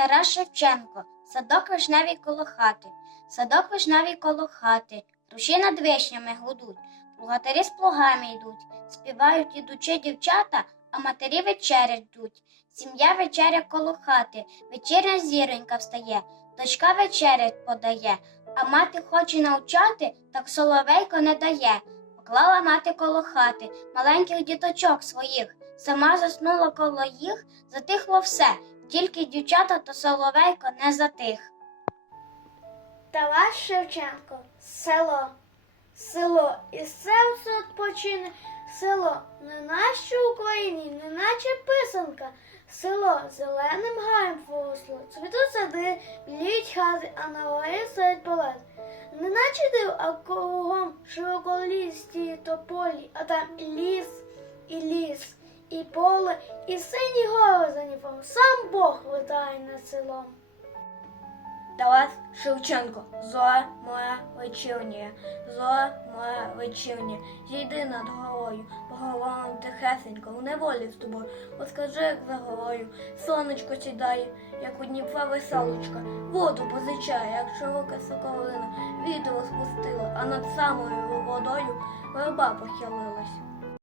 Тарас Шевченко, садок вишневий коло хати, садок вишневий коло хати, руші над вишнями гудуть, плугатарі з плугами йдуть, співають ідучи дівчата, а матері вечерять йдуть. Сім'я вечеря коло хати, вечірня зіронька встає, дочка вечерять подає, а мати хоче навчати, так соловейко не дає. Поклала мати коло хати маленьких діточок своїх, сама заснула коло їх, затихло все, тільки дівчата то соловейко не затих. Тарас Шевченко, село, село, і серце відпочине, село, не наче Україні, не наче писанка, село зеленим гаєм поросло, цвітуть сади, біліють хати, а на горі серед полет. Не наче див, а кругом широколісті тополі, а там і ліс, і сині гори за небом, сам Бог летає над селом. Тарас Шевченко, зоре моя вечірня, зоре моя вечірня, зійди над горою, поговоримо тихесенько, в неволі з тобою, розкажи, як за горою, сонечко сідає, як у Дніпра веселочка, воду позичає, як широка соковина, вітер розпустила, а над самою водою верба похилилась.